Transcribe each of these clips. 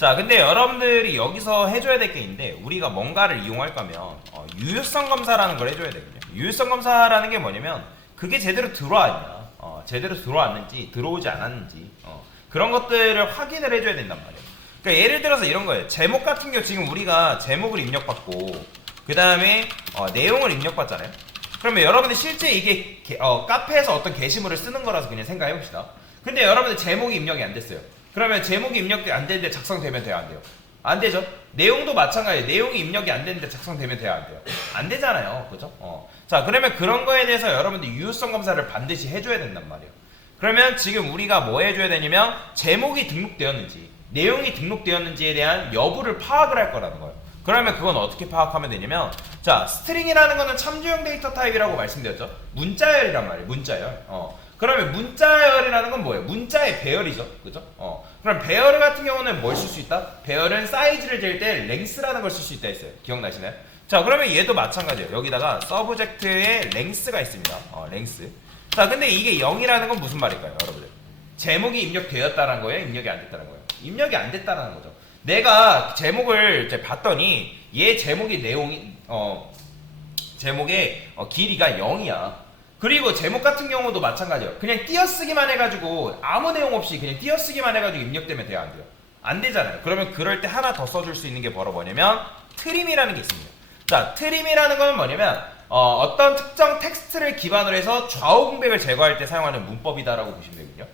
자, 근데 여러분들이 여기서 해줘야 될 게 있는데, 우리가 뭔가를 이용할 거면 유효성 검사라는 걸 해줘야 되거든요. 유효성 검사라는 게 뭐냐면 그게 제대로 들어왔냐, 제대로 들어왔는지 들어오지 않았는지, 그런 것들을 확인을 해줘야 된단 말이에요. 그러니까 예를 들어서 이런 거예요. 제목 같은 경우 지금 우리가 제목을 입력받고 그 다음에 내용을 입력받잖아요. 그러면 여러분들 실제 이게 카페에서 어떤 게시물을 쓰는 거라서 그냥 생각해 봅시다. 근데 여러분들 제목이 입력이 안 됐어요. 그러면 제목이 입력이 안 되는데 작성되면 돼요, 안 돼요? 안 되죠? 내용도 마찬가지예요. 내용이 입력이 안 되는데 작성되면 돼요, 안 돼요? 안 되잖아요, 그죠? 자, 그러면 그런 거에 대해서 여러분들 유효성 검사를 반드시 해줘야 된단 말이에요. 그러면 지금 우리가 뭐 해줘야 되냐면 제목이 등록되었는지 내용이 등록되었는지에 대한 여부를 파악을 할 거라는 거예요. 그러면 그건 어떻게 파악하면 되냐면, 자, 스트링이라는 거는 참조형 데이터 타입이라고 말씀드렸죠. 문자열이란 말이에요, 문자열. 그러면 문자열이라는 건 뭐예요? 문자의 배열이죠, 그죠? 그럼 배열 같은 경우는 뭘 쓸 수 있다? 배열은 사이즈를 잴 때 랭스라는 걸 쓸 수 있다 했어요. 기억나시나요? 자, 그러면 얘도 마찬가지예요. 여기다가 서브젝트에 랭스가 있습니다. 랭스. 자, 근데 이게 0이라는 건 무슨 말일까요, 여러분들? 제목이 입력되었다는 거예요? 입력이 안 됐다는 거예요? 입력이 안 됐다는 거죠. 내가 제목을 이제 봤더니 얘 제목의 내용이 제목의 길이가 0이야. 그리고 제목 같은 경우도 마찬가지예요. 그냥 띄어쓰기만 해가지고 아무 내용 없이 그냥 띄어쓰기만 해가지고 입력되면 돼요, 안 돼요? 안 되잖아요. 그러면 그럴 때 하나 더 써줄 수 있는 게 바로 뭐냐면 트림이라는 게 있습니다. 자, 트림이라는 건 뭐냐면 어떤 특정 텍스트를 기반으로 해서 좌우 공백을 제거할 때 사용하는 문법이다라고 보시면 되거든요.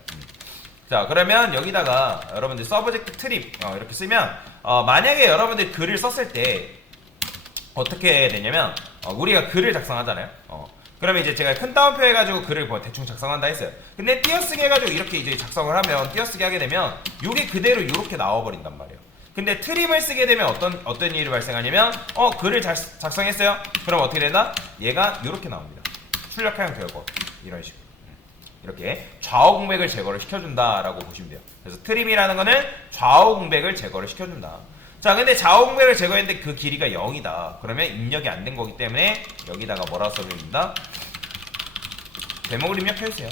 자, 그러면 여기다가 여러분들 서브젝트 트립 이렇게 쓰면 만약에 여러분들 글을 썼을 때 어떻게 되냐면 우리가 글을 작성하잖아요. 그러면 이제 제가 큰 따옴표 해가지고 글을 뭐 대충 작성한다 했어요. 근데 띄어쓰기 해가지고 이렇게 이제 작성을 하면 띄어쓰기 하게 되면 이게 그대로 이렇게 나와버린단 말이에요. 근데 트림을 쓰게 되면 어떤 일이 발생하냐면 글을 작성했어요. 그럼 어떻게 된다? 얘가 이렇게 나옵니다. 출력하형 되고 이런 식으로. 이렇게 좌우 공백을 제거를 시켜준다라고 보시면 돼요. 그래서 트림이라는 거는 좌우 공백을 제거를 시켜준다. 자, 근데 좌우 공백을 제거했는데 그 길이가 0이다. 그러면 입력이 안 된 거기 때문에 여기다가 뭐라고 써줍니다? 제목을 입력해주세요.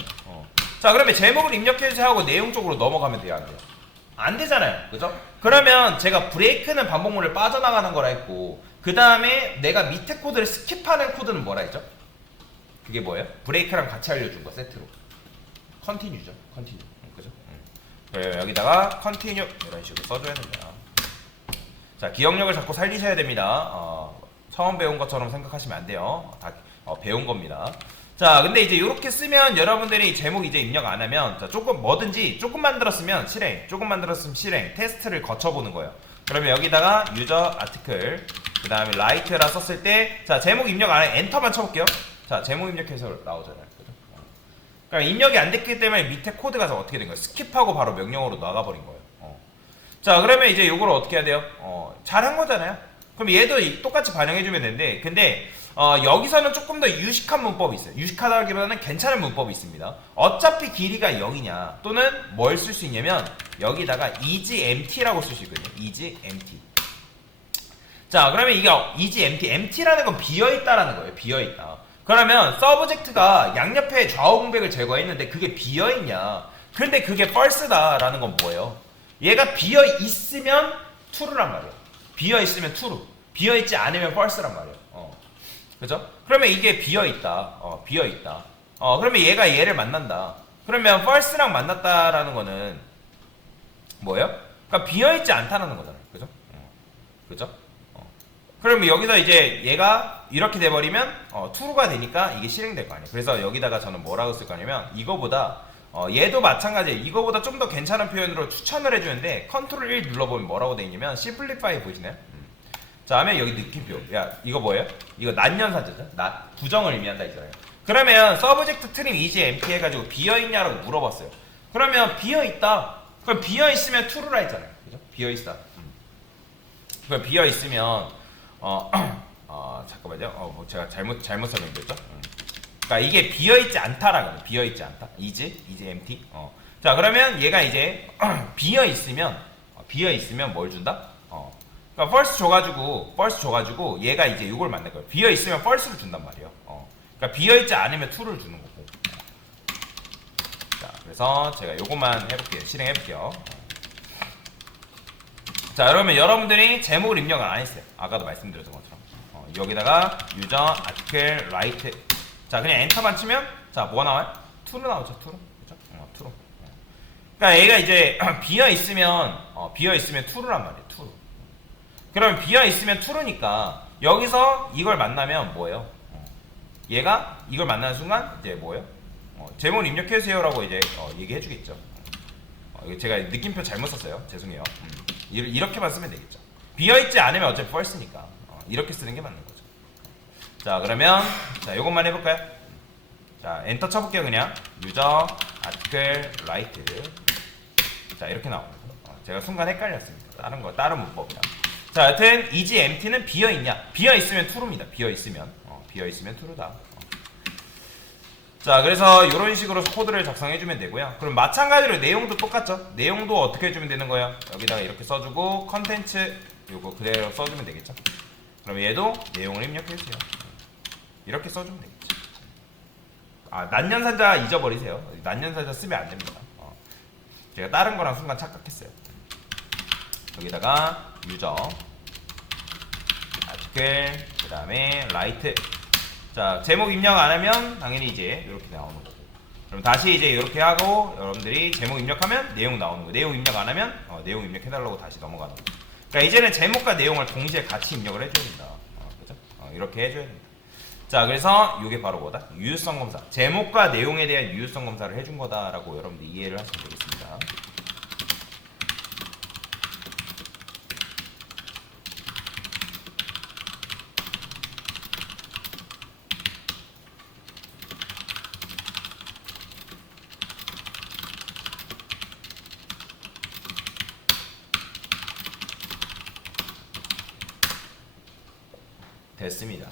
자, 그러면 제목을 입력해주세요 하고 내용 쪽으로 넘어가면 돼요, 안 돼요? 안 되잖아요, 그죠? 그러면 제가 브레이크는 반복문을 빠져나가는 거라 했고, 그 다음에 내가 밑에 코드를 스킵하는 코드는 뭐라 했죠? 그게 뭐예요? 브레이크랑 같이 알려준 거, 세트로. 컨티뉴죠, 컨티뉴. 그죠? 그래요, 여기다가 컨티뉴 이런 식으로 써줘야 됩니다. 자, 기억력을 자꾸 살리셔야 됩니다. 처음 배운 것처럼 생각하시면 안 돼요. 다 배운 겁니다. 자, 근데 이제 이렇게 쓰면 여러분들이 제목 이제 입력 안 하면, 자, 조금 뭐든지 조금 만들었으면 실행, 조금 만들었으면 실행, 테스트를 거쳐보는 거예요. 그러면 여기다가 유저 아티클, 그 다음에 라이트라 썼을 때, 자, 제목 입력 안 해, 엔터만 쳐볼게요. 자, 제목 입력해서 나오잖아요. 그죠? 그러니까 입력이 안 됐기 때문에 밑에 코드가 어떻게 된 거예요? 스킵하고 바로 명령어로 나가버린 거예요. 자, 그러면 이제 요거를 어떻게 해야 돼요? 잘한 거잖아요. 그럼 얘도 똑같이 반영해주면 되는데, 근데 여기서는 조금 더 유식한 문법이 있어요. 유식하다기보다는 괜찮은 문법이 있습니다. 어차피 길이가 0이냐, 또는 뭘 쓸 수 있냐면 여기다가 isEmpty라고 쓸 수 있거든요. isEmpty. 자, 그러면 이게 isEmpty, empty라는 건 비어있다라는 거예요. 비어있다. 그러면 서브젝트가 양옆에 좌우 공백을 제거했는데 그게 비어있냐, 근데 그게 false다라는 건 뭐예요? 얘가 비어있으면 true란 말이에요. 비어있으면 true, 비어있지 않으면 false란 말이에요. 그죠? 그러면 이게 비어있다. 비어있다. 그러면 얘가 얘를 만난다. 그러면 false랑 만났다라는 거는 뭐예요? 그러니까 비어있지 않다는 거잖아요. 그죠? 그죠? 그러면 여기서 이제 얘가 이렇게 돼버리면 true가 되니까 이게 실행될 거 아니에요. 그래서 여기다가 저는 뭐라고 쓸 거냐면 이거보다 얘도 마찬가지예요. 이거보다 좀 더 괜찮은 표현으로 추천을 해주는데 컨트롤 1 눌러보면 뭐라고 되어있냐면 simplify 보이시나요? 자, 다음에 여기 느낌표. 야, 이거 뭐예요? 이거 낫연산자죠? 부정을 의미한다 이잖아요. 그러면 서브젝트 트림 isEmpty 해가지고 비어있냐라고 물어봤어요. 그러면 비어있다. 그럼 비어있으면 true라 했잖아요. 그죠? 비어있다. 그럼 비어있으면 잠깐만요. 제가 잘못 설명드렸죠? 그러니까 이게 비어있지 않다라고 해요. 비어있지 않다. isEmpty. 자, 그러면 얘가 이제 비어있으면 뭘 준다? 그러니까 false 줘가지고 얘가 이제 이걸 만들 거예요. 비어있으면 false를 준단 말이에요. 그러니까 비어있지 않으면 true를 주는 거고. 자, 그래서 제가 요것만 해볼게요. 실행해볼게요. 자, 그러면 여러분들이 제목을 입력을 안 했어요. 아까도 말씀드렸던 것처럼. 여기다가 유저 아티클 라이트. 자, 그냥 엔터만 치면 자, 뭐가 나와요? true로 나오죠. true. 그죠? true. 그러니까 얘가 이제 비어 있으면 true란 말이에요. true. 그러면 비어 있으면 true니까 여기서 이걸 만나면 뭐예요? 얘가 이걸 만나는 순간 이제 뭐예요? 제목을 입력해 주세요라고 이제 얘기해 주겠죠. 이거 제가 느낌표 잘못 썼어요. 죄송해요. 이렇게만 쓰면 되겠죠. 비어 있지 않으면 어차피 false니까 이렇게 쓰는 게 맞는 거죠. 자, 그러면 자, 이것만 해볼까요? 자, 엔터 쳐볼게요. 그냥 유저 아티클 라이트. 자, 이렇게 나옵니다. 제가 순간 헷갈렸습니다. 다른 문법이랑. 자, 여튼 is empty는 비어 있냐? 비어 있으면 true입니다. 비어 있으면 true다. 자, 그래서 이런 식으로 코드를 작성해주면 되고요. 그럼 마찬가지로 내용도 똑같죠? 내용도 어떻게 해주면 되는 거예요? 여기다가 이렇게 써주고 컨텐츠 요거 그대로 써주면 되겠죠? 그럼 얘도 내용을 입력해주세요. 이렇게 써주면 되겠죠. 난연산자 잊어버리세요. 난연산자 쓰면 안 됩니다. 제가 다른 거랑 순간 착각했어요. 여기다가 유저 아티클 그 다음에 라이트. 자, 제목 입력 안 하면 당연히 이제 이렇게 나오는 거고. 그럼 다시 이제 이렇게 하고 여러분들이 제목 입력하면 내용 나오는 거. 내용 입력 안 하면 내용 입력해달라고 다시 넘어가는 거. 그러니까 이제는 제목과 내용을 동시에 같이 입력을 해줘야 된다. 그죠? 이렇게 해줘야 된다. 자, 그래서 이게 바로 뭐다? 유효성 검사. 제목과 내용에 대한 유효성 검사를 해준 거다라고 여러분들 이해를 하시면 되겠습니다. 됐습니다.